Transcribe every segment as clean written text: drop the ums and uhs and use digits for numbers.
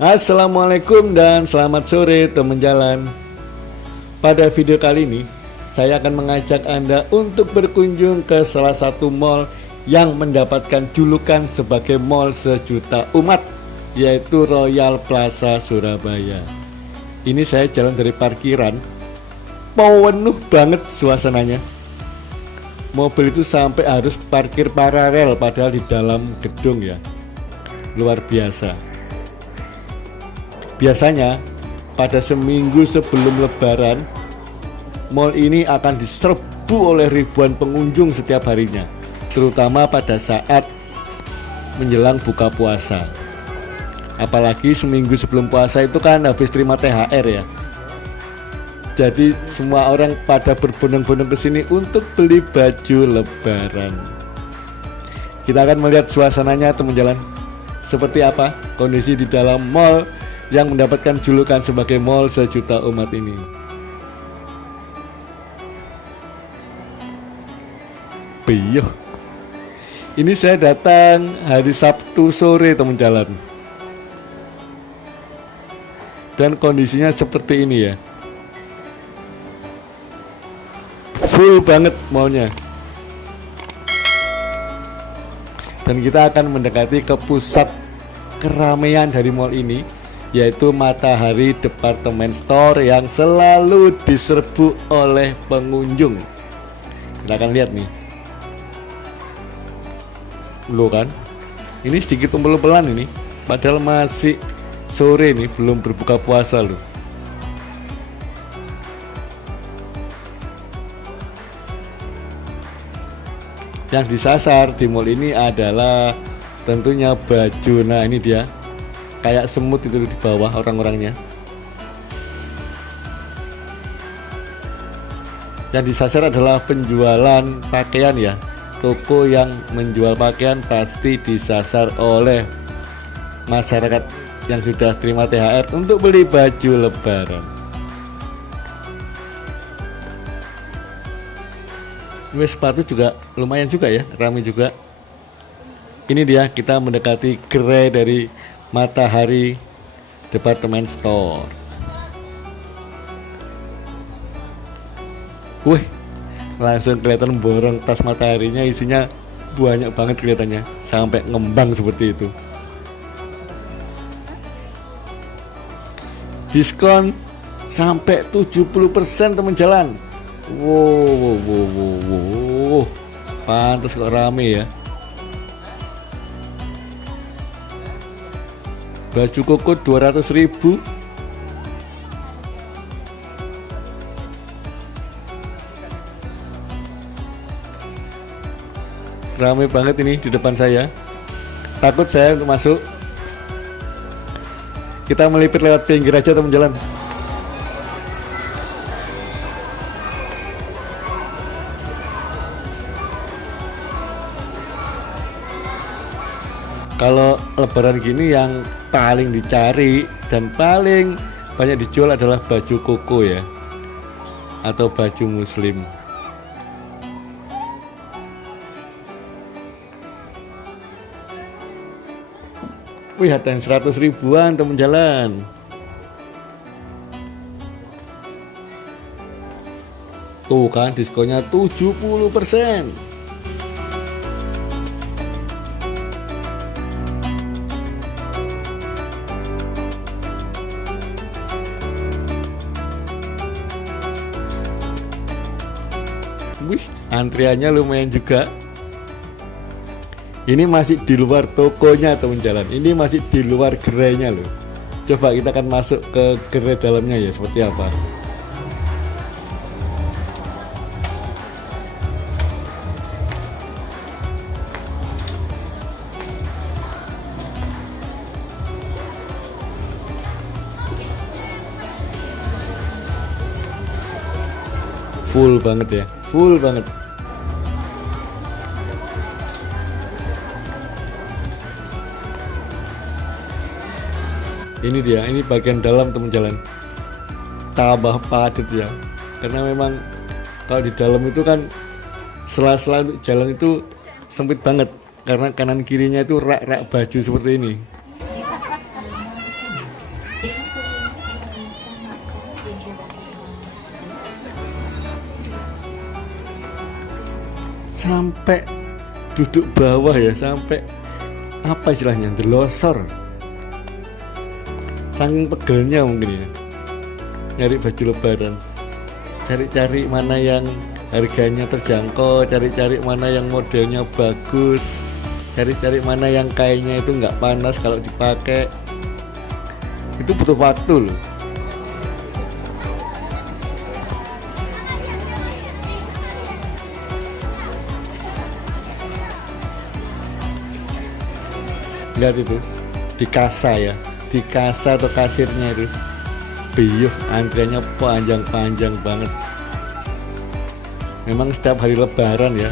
Assalamualaikum dan selamat sore teman jalan. Pada video kali ini saya akan mengajak Anda untuk berkunjung ke salah satu mall yang mendapatkan julukan sebagai mall sejuta umat, yaitu Royal Plaza Surabaya. Ini saya jalan dari parkiran, penuh banget suasananya. Mobil itu sampai harus parkir paralel padahal di dalam gedung ya. Luar biasa. Biasanya pada seminggu sebelum lebaran, mall ini akan diserbu oleh ribuan pengunjung setiap harinya, terutama pada saat menjelang buka puasa. Apalagi seminggu sebelum puasa itu kan habis terima THR ya. Jadi semua orang pada berbondong-bondong ke sini untuk beli baju lebaran. Kita akan melihat suasananya teman jalan. Seperti apa kondisi di dalam mall yang mendapatkan julukan sebagai mall sejuta umat ini. Piyo. Ini saya datang hari Sabtu sore teman jalan. Dan kondisinya seperti ini ya. Full banget mallnya. Dan kita akan mendekati ke pusat keramaian dari mall ini, yaitu Matahari Department Store yang selalu diserbu oleh pengunjung. Kita akan lihat nih. Loh kan, ini sedikit umpel-umpelan ini, padahal masih sore nih, belum berbuka puasa loh. Yang disasar di mall ini adalah tentunya baju. Nah ini dia, kayak semut itu di bawah orang-orangnya. Yang disasar adalah penjualan pakaian ya. Toko yang menjual pakaian pasti disasar oleh masyarakat yang sudah terima THR untuk beli baju lebaran. Sepatu juga lumayan juga ya, ramai juga. Ini dia, kita mendekati gerai dari Matahari Department Store. Wih, langsung kelihatan borong tas Mataharinya, isinya banyak banget kelihatannya, sampai ngembang seperti itu. Diskon sampai 70% teman jalan. Wow. Pantas kok rame ya. Baju koko 200.000. Ramai banget ini di depan saya. Takut saya untuk masuk. Kita melipir lewat pinggir aja teman jalan. Kalau lebaran gini yang paling dicari dan paling banyak dijual adalah baju koko ya, atau baju muslim. Wih, ada yang 100 ribuan teman jalan. Tuh kan diskonnya 70%. Wih, antriannya lumayan juga. Ini masih di luar tokonya teman jalan. Ini masih di luar gerainya loh. Coba kita akan masuk ke gerai dalamnya ya, seperti apa. Full banget ya, full banget. Ini dia, ini bagian dalam teman jalan. Tambah padat ya, karena memang kalau di dalam itu kan sela-sela jalan itu sempit banget, karena kanan kirinya itu rak-rak baju seperti ini. sampai duduk bawah ya, sampai apa istilahnya, delosor, saking pegelnya mungkin ya nyari baju lebaran, cari-cari mana yang harganya terjangkau, cari-cari mana yang modelnya bagus, cari-cari mana yang kainnya itu nggak panas kalau dipakai. Itu butuh waktu loh. Lihat itu di kasa ya, di kasa atau kasirnya itu biyuh, antriannya panjang-panjang banget. Memang setiap hari lebaran ya,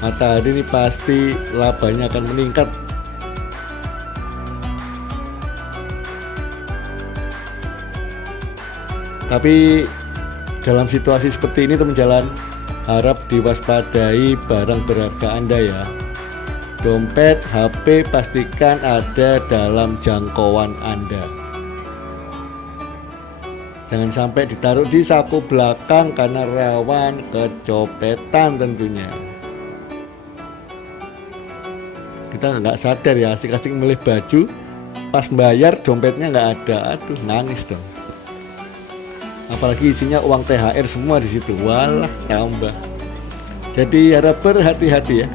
matahari ini pasti labanya akan meningkat. Tapi dalam situasi seperti ini teman jalan, harap diwaspadai barang berharga Anda ya. Dompet, HP pastikan ada dalam jangkauan Anda. Jangan sampai ditaruh di saku belakang karena rawan kecopetan tentunya. Kita nggak sadar ya, asik-asik milih baju, pas bayar dompetnya nggak ada, aduh nangis dong. Apalagi isinya uang THR semua di situ, walah tambah. Jadi harap berhati-hati ya.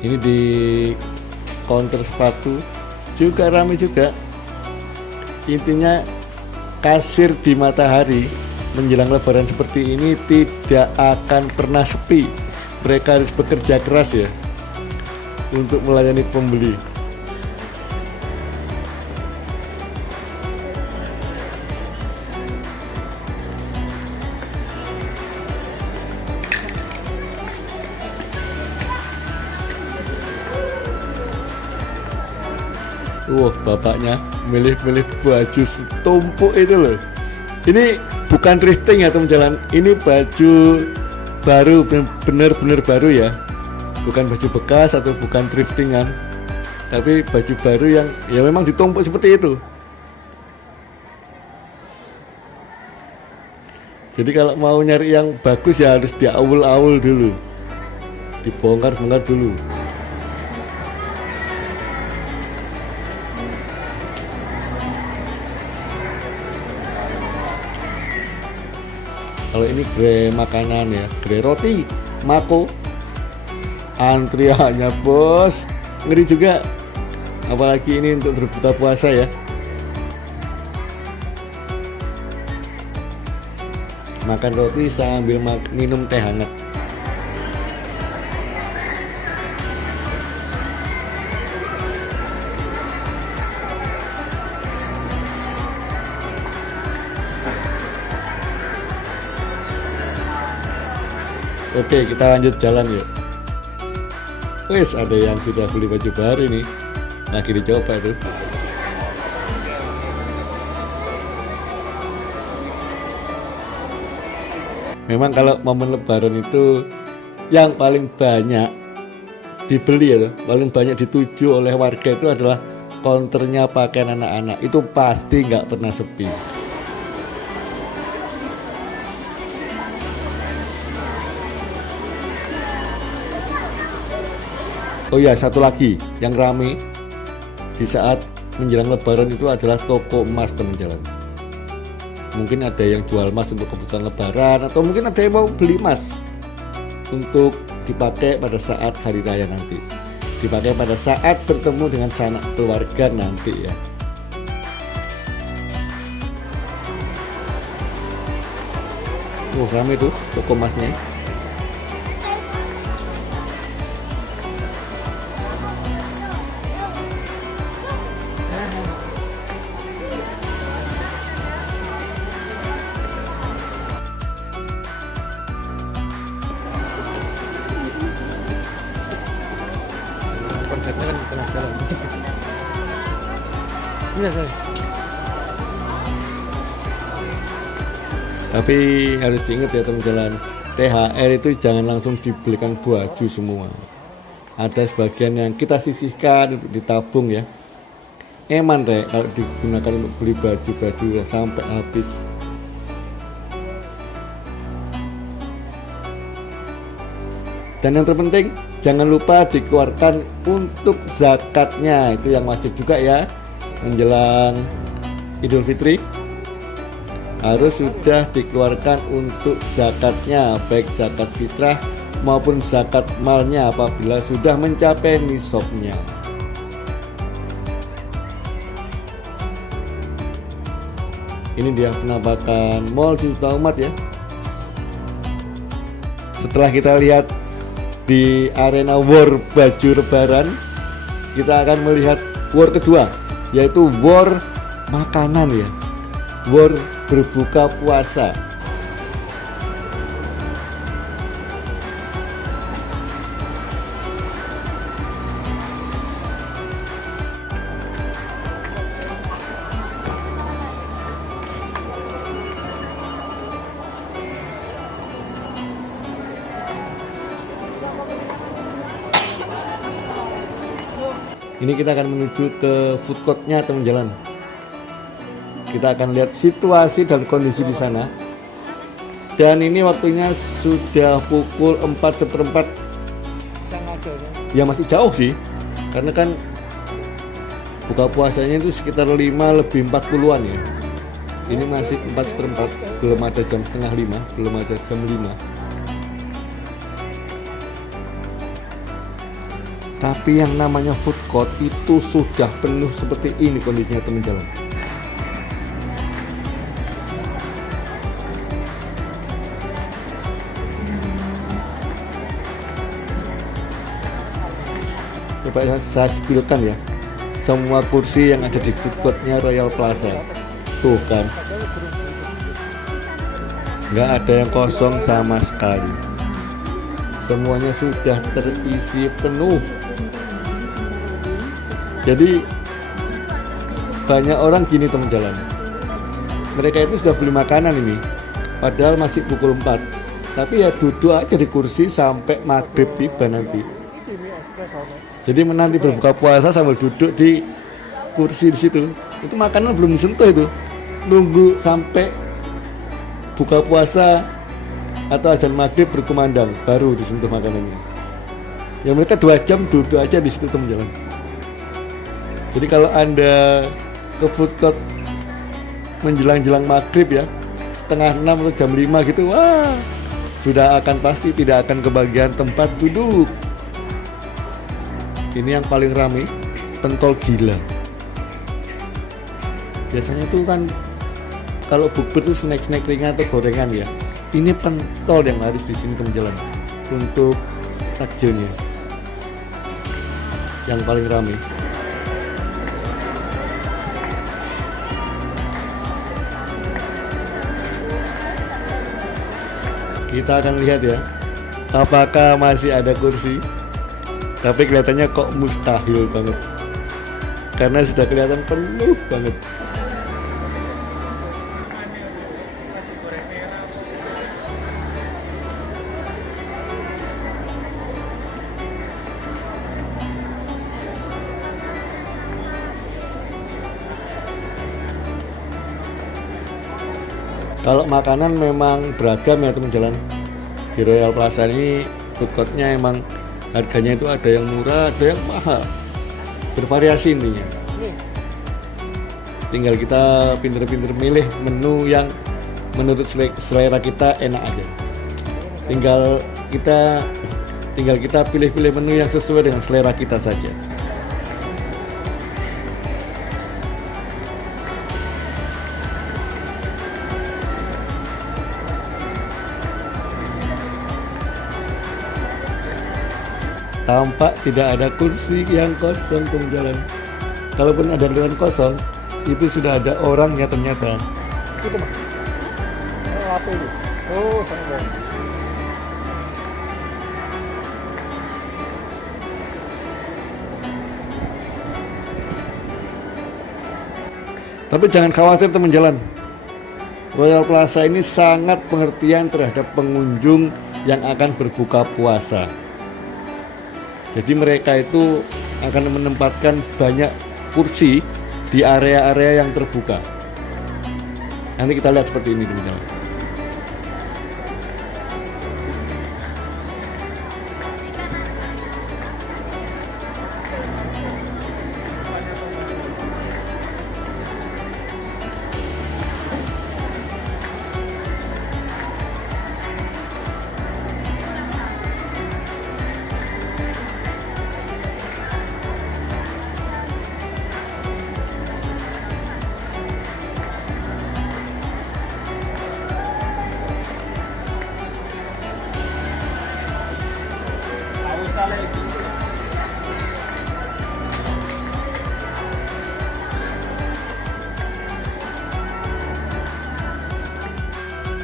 Ini di counter sepatu juga ramai juga. Intinya kasir di matahari menjelang lebaran seperti ini tidak akan pernah sepi. Mereka harus bekerja keras ya untuk melayani pembeli. Wah, bapaknya milih-milih baju setumpuk itu loh. Ini bukan thrifting ya teman-teman, ini baju baru, bener-bener baru ya. Bukan baju bekas atau bukan thriftingan, tapi baju baru yang ya memang ditumpuk seperti itu. Jadi kalau mau nyari yang bagus ya harus diaul-aul dulu, dibongkar-bongkar dulu. Kalau ini gerai makanan ya, gerai roti, mako, antriannya bos, ngeri juga. Apalagi ini untuk berbuka puasa ya. Makan roti sambil minum teh hangat. Oke, kita lanjut jalan yuk. Wes, ada yang sudah beli baju baru nih, lagi dicoba tuh. Memang kalau momen lebaran itu yang paling banyak dibeli ya, paling banyak dituju oleh warga itu adalah counternya pakaian anak-anak. Itu pasti nggak pernah sepi. Oh ya, satu lagi yang rame di saat menjelang lebaran itu adalah toko emas teman-teman. Mungkin ada yang jual emas untuk kebutuhan lebaran, atau mungkin ada yang mau beli emas untuk dipakai pada saat hari raya nanti, dipakai pada saat bertemu dengan sanak keluarga nanti ya. Ramai tuh toko emasnya. Konsepnya kan di tengah jalan. Iya saya. Tapi harus diingat ya teman-teman, THR itu jangan langsung dibelikan baju semua. Ada sebagian yang kita sisihkan untuk ditabung ya. Eman deh kalau digunakan untuk beli baju-baju sampai habis. Dan yang terpenting, jangan lupa dikeluarkan untuk zakatnya. Itu yang wajib juga ya, menjelang Idul Fitri harus sudah dikeluarkan untuk zakatnya, baik zakat fitrah maupun zakat malnya apabila sudah mencapai nisabnya. Ini dia penampakan Mall Sista Umat ya. Setelah kita lihat di arena war baju lebaran, kita akan melihat war kedua, yaitu war makanan ya, war berbuka puasa. Ini kita akan menuju ke food courtnya teman jalan. Kita akan lihat situasi dan kondisi di sana. Dan ini waktunya sudah pukul 4:15. Ya masih jauh sih, karena kan buka puasanya itu sekitar 5:40-an ya. Ini masih 4:15, belum ada jam setengah 5, belum ada jam 5. Tapi yang namanya food court itu sudah penuh seperti ini kondisinya teman jalan. Coba saya spilkan ya, semua kursi yang ada di food courtnya Royal Plaza. Tuh kan, nggak ada yang kosong sama sekali. Semuanya sudah terisi penuh. Jadi banyak orang gini teman jalan, mereka itu sudah beli makanan ini padahal masih pukul 4, tapi ya duduk aja di kursi sampai maghrib tiba nanti. Jadi menanti berbuka puasa sambil duduk di kursi di situ, itu makanan belum disentuh, itu nunggu sampai buka puasa atau azan maghrib berkumandang baru disentuh makanannya. Ya mereka 2 jam duduk aja di situ teman jalan. Jadi kalau Anda ke food court menjelang-jelang maghrib ya, setengah 6 atau jam 5 gitu, wah sudah akan pasti tidak akan kebagian tempat duduk. Ini yang paling ramai, pentol gila. Biasanya tuh kan kalau bukber tuh snack-snack ringan atau gorengan ya. Ini pentol yang laris di sini teman jalan untuk takjilnya. Yang paling ramai. Kita akan lihat ya, apakah masih ada kursi. Tapi kelihatannya kok mustahil banget, karena sudah kelihatan penuh banget. Kalau makanan memang beragam ya teman jalan. Di Royal Plaza ini food courtnya emang harganya itu ada yang murah, ada yang mahal, bervariasi intinya. Tinggal kita pinter-pinter milih menu yang menurut selera kita enak aja. Tinggal kita pilih-pilih menu yang sesuai dengan selera kita saja. Tampak tidak ada kursi yang kosong teman jalan. Kalaupun ada ruangan kosong, itu sudah ada orangnya ternyata. Itu mah. Apa itu? Oh, sama. Tapi jangan khawatir teman jalan. Royal Plaza ini sangat pengertian terhadap pengunjung yang akan berbuka puasa. Jadi mereka itu akan menempatkan banyak kursi di area-area yang terbuka. Nanti kita lihat seperti ini teman-teman.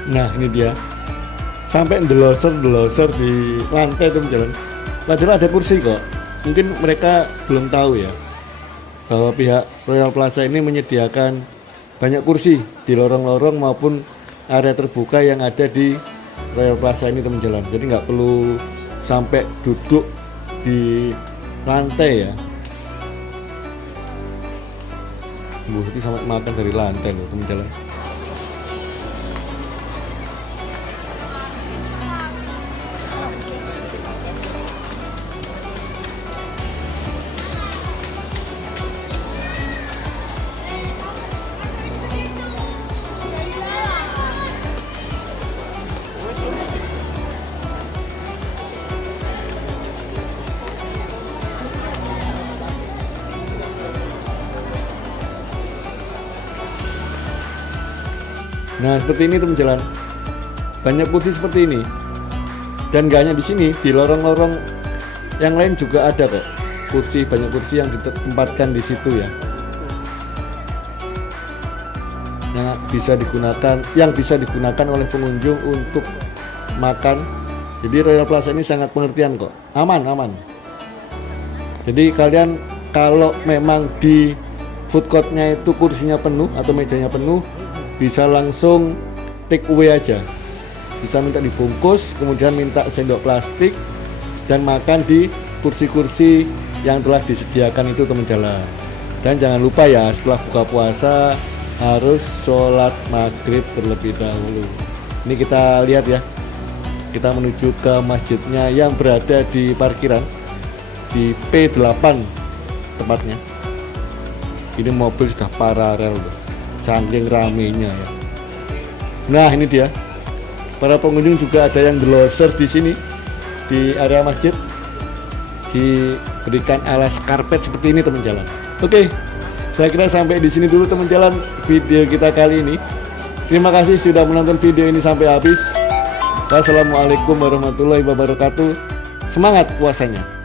Nah ini dia, sampai ndelosor di lantai teman jalan. Padahal ada kursi kok. Mungkin mereka belum tahu ya bahwa pihak Royal Plaza ini menyediakan banyak kursi di lorong-lorong maupun area terbuka yang ada di Royal Plaza ini teman jalan. Jadi nggak perlu sampai duduk di lantai ya. Itu sampai makan dari lantai loh teman jalan. Nah seperti ini teman jalan, banyak kursi seperti ini, dan gak hanya di sini, di lorong-lorong yang lain juga ada kok kursi, banyak kursi yang ditempatkan di situ ya, yang bisa digunakan oleh pengunjung untuk makan. Jadi Royal Plaza ini sangat pengertian kok, aman. Jadi kalian kalau memang di food courtnya itu kursinya penuh atau mejanya penuh, bisa langsung take away aja, bisa minta dibungkus, kemudian minta sendok plastik dan makan di kursi-kursi yang telah disediakan itu teman jalan. Dan jangan lupa ya, setelah buka puasa harus sholat maghrib terlebih dahulu. Ini kita lihat ya, kita menuju ke masjidnya yang berada di parkiran di P8 tepatnya. Ini mobil sudah paralel loh, saking ramenya ya. Nah ini dia, para pengunjung juga ada yang delosor di sini di area masjid, diberikan alas karpet seperti ini teman jalan. Oke, saya kira sampai di sini dulu teman jalan video kita kali ini. Terima kasih sudah menonton video ini sampai habis. Wassalamualaikum warahmatullahi wabarakatuh. Semangat puasanya.